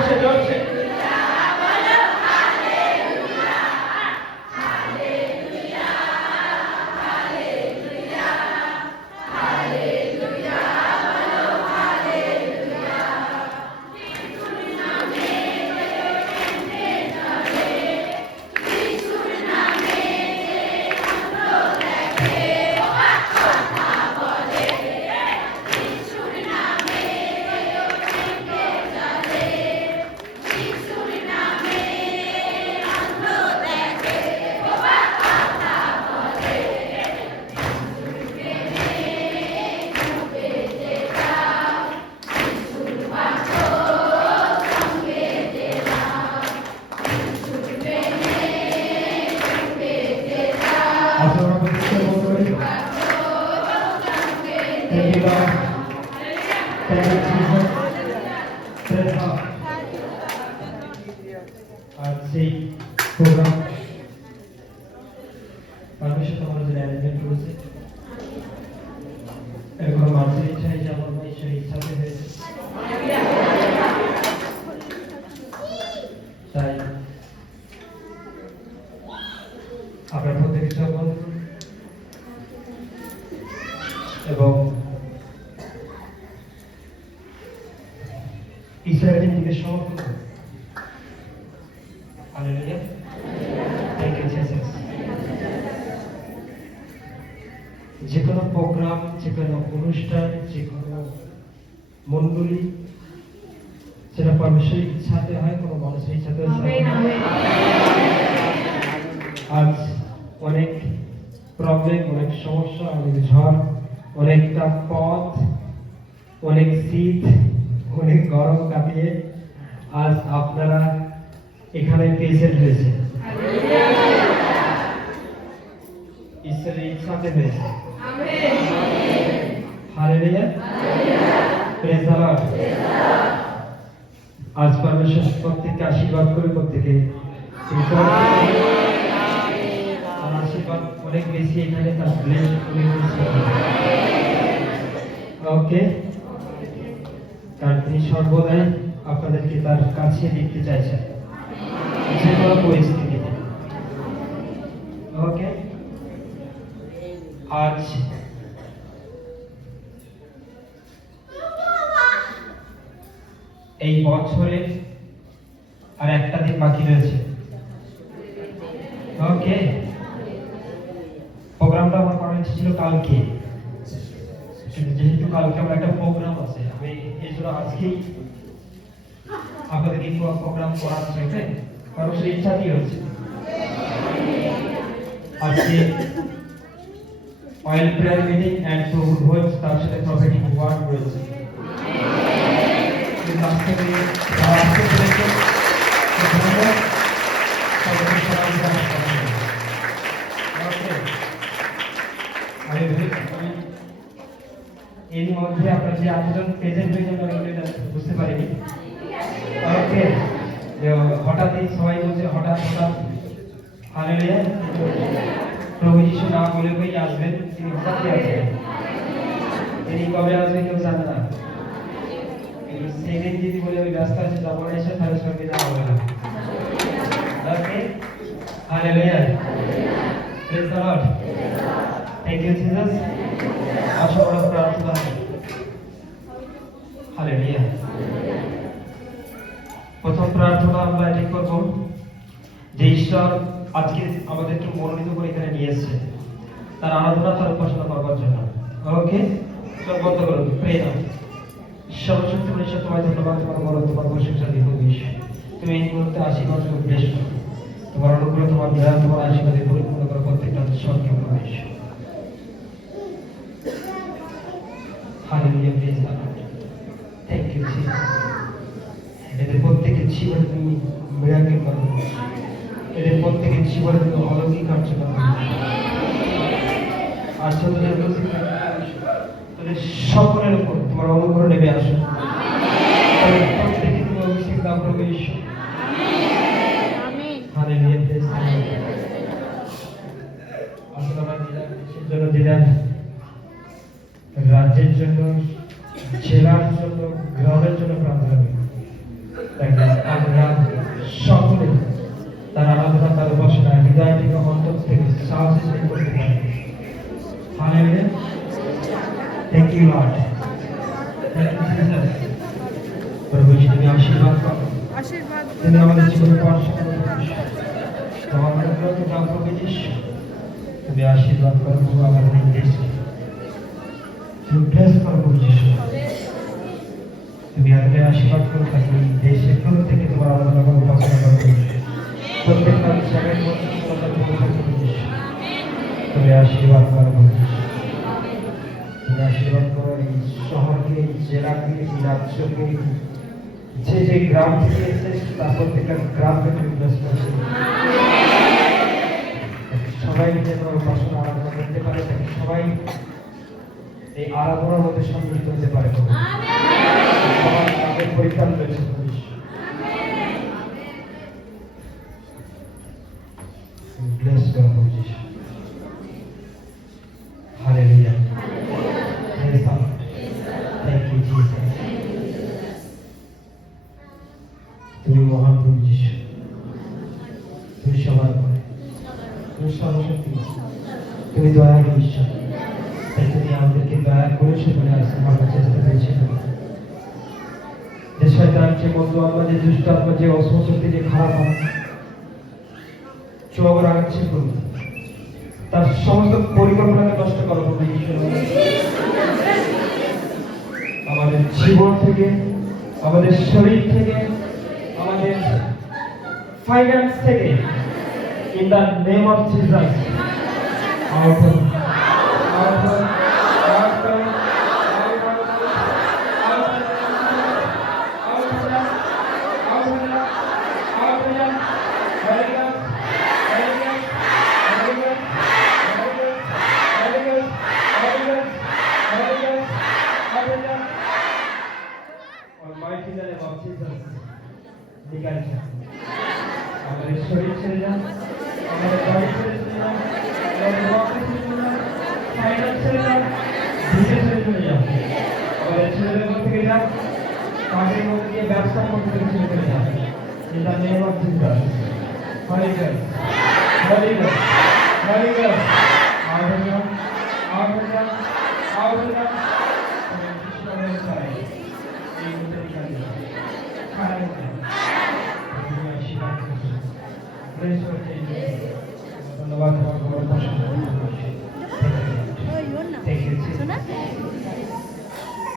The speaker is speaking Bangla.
জোরসে জোরসে আর সেই প্রোগ্রাম মানুষের তোমার যে অ্যারেঞ্জমেন্ট করেছে এরকম মানুষের ইচ্ছা যেমন ঈশ্বরের ইচ্ছাতে হয়েছে তাই আপনার প্রত্যেকে সকল এবং ইসরায়েলের দিকে সমর্পণ করুন। হালেলুয়া। Thank you Jesus. যে কোনো প্রোগ্রাম, যে কোনো অনুষ্ঠান, যে কোনো মণ্ডলী সেটা পরমেশ্বরের ইচ্ছাতে হয়, কোনো মানুষের ইচ্ছাতে হয়। আজ অনেক প্রবলেম, অনেক সমস্যা, অনেক ঝড়, অনেকটা পথ, অনেক শীত, অনেক গরম কাটিয়ে আজ আপনারা এখানে প্রেজেন্ট হয়েছে। ঈশ্বরের ইচ্ছাতে হয়েছে। হালেলুয়া। Praise the Lord. আজ পরমেশ্বর প্রত্যেককে আশীর্বাদ করে প্রত্যেকে আশীর্বাদ অনেক বেশি এখানে তার ব্লেস অনেক বেশি। ওকে, কারণ তিনি সর্বদাই আপনাদেরকে তার কাছে দেখতে চাইছেন যে কোনো পরিস্থিতিতে। ওকে, আজ এই বছরের আর একটা দিন বাকি রয়েছে। ওকে, প্রোগ্রামটা আমার করার ইচ্ছে ছিল কালকে, কিন্তু যেহেতু কালকে আমার একটা প্রোগ্রাম আছে, আমি এই জন্য আজকেই আপনাদেরকে প্রোগ্রাম করার চাইতে কারণ সেই ইচ্ছা দিয়ে হচ্ছে। আজকে অয়েল প্রেয়ার মিটিং অ্যান্ড প্রভুর ভোজ, তার সাথে প্রফেটিক ওয়ার্ড রয়েছে। এর মধ্যে আপনার যে আয়োজন প্রেজেন্ট হয়ে যাবে বুঝতে পারিনি। ওকে, হঠাৎই সবাই বলছে হঠাৎ হঠাৎ। হালেলুয়া। প্রভু যিশু না বলে কই আসবেন, তিনি হঠাৎই আসবেন। তিনি কবে আসবেন কেউ জানে না। সেদিন যদি বলে আমি ব্যস্ত আছি যাবো না এসে, তাহলে সঙ্গে যাওয়া হবে না। Okay, hallelujah. Praise the Lord. Thank you Jesus. আশা করি প্রার্থনা। হালেলুয়া। প্রথম প্রার্থনা আমরা এটি করব যে ঈশ্বর আজকে আমাদেরকে মনোনীত করে এখানে নিয়ে এসেছে তার আরাধনা, তার উপাসনা করবার জন্য। ওকে, সব বন্ধ করুন। প্রে নাও। সর্বশক্তি ঈশ্বর, তোমায় ধন্যবাদ, তোমার বড়, তোমার প্রশংসা দিব। তুমি এই মুহূর্তে আশীর্বাদ করে বেশ তোমার অনুগ্রহ, তোমার দয়া, তোমার আশীর্বাদে পরিপূর্ণ করো প্রত্যেকটা সঙ্গে প্রবেশ। Hallelujah. Praise the Lord. Thank you Jesus. এদের প্রত্যেকের জীবনে তুমি মিরাকেল করো, এদের প্রত্যেকের জীবনে তুমি অলৌকিক কার্য করো। আর যতজন তাদের সকলের উপর তোমার অনুগ্রহ নেমে আসো। প্রত্যেকে তুমি অভিষেক দাও প্রভু ঈশ্বর। হালেলুয়া। Praise the Lord. আসলে আমরা দেশের জন্য দিলাম, রাজ্যের জন্য, জেলার জন্য, গ্রামের জন্য প্রার্থনা করি। সাহসে সে করতে পারে। Hallelujah. Thank you Lord. Thank you Jesus. প্রভু তুমি আশীর্বাদ করো। তুমি আমাদের জীবনে বর্ষা করো। তোমাদের প্রতি দাও প্রভু যিশু। তুমি আশীর্বাদ করো প্রভু আমাদের এই দেশকে। তুমি ব্লেস করো প্রভু যিশু। তুমি আমাদের আশীর্বাদ করো তাকে এই দেশের প্রত্যেকে তোমার আরাধনা করো, উপাসনা করো। প্রত্যেকটা জায়গায় তুমি আশীর্বাদ করো প্রভু যিশু। তুমি আশীর্বাদ করো এই শহরকে, এই জেলাকে, এই রাজ্যকে, যে যে গ্রাম থেকে এসেছে তার প্রত্যেকটা গ্রামকে তুমি ব্লেস করছো। সবাই মিলে তোমার উপাসনা আরাধনা করতে পারে, তাকে সবাই এই আরাধনার মধ্যে সম্মিলিত হতে পারে। সবার তাদের পরিত্রাণ রয়েছে। ব্লেস করো প্রভু যিশু। Hallelujah. Praise God. Thank you Jesus. তুমি মহান প্রভু যিশু। তুমি সবার পরে, তুমি সর্বশক্তি, তুমি দয়ালু ঈশ্বর। তাই তুমি আমাদেরকে দয়া করেছো বলে আজ তোমার চেষ্টা পেয়েছিল। যে শয়তান, যে বন্ধু আত্মা, যে দুষ্ট আত্মা, যে অসমশক্তি, যে খারাপ আত্মা চোখ রাখছে প্রভু, তার সমস্ত পরিকল্পনাকে নষ্ট করো প্রভু ঈশ্বর। আমাদের জীবন থেকে, আমাদের শরীর থেকে, আমাদের ফাইন্যান্স থেকে, in the name of Jesus, out of Almighty name of Jesus, निकाल जा। हमारे शरीर से जा, हमारे बॉडी से जा, हमारे ऑफिस से जा, फाइनेंस से जा, बिजनेस से जा, हमारे चैनल में जा, काफी लोग ये व्यवसाय में जा। In the name of Jesus, Holy Ghost, Holy Ghost, Holy Ghost, out of them, out of them, out of them, ধন্যবাদ।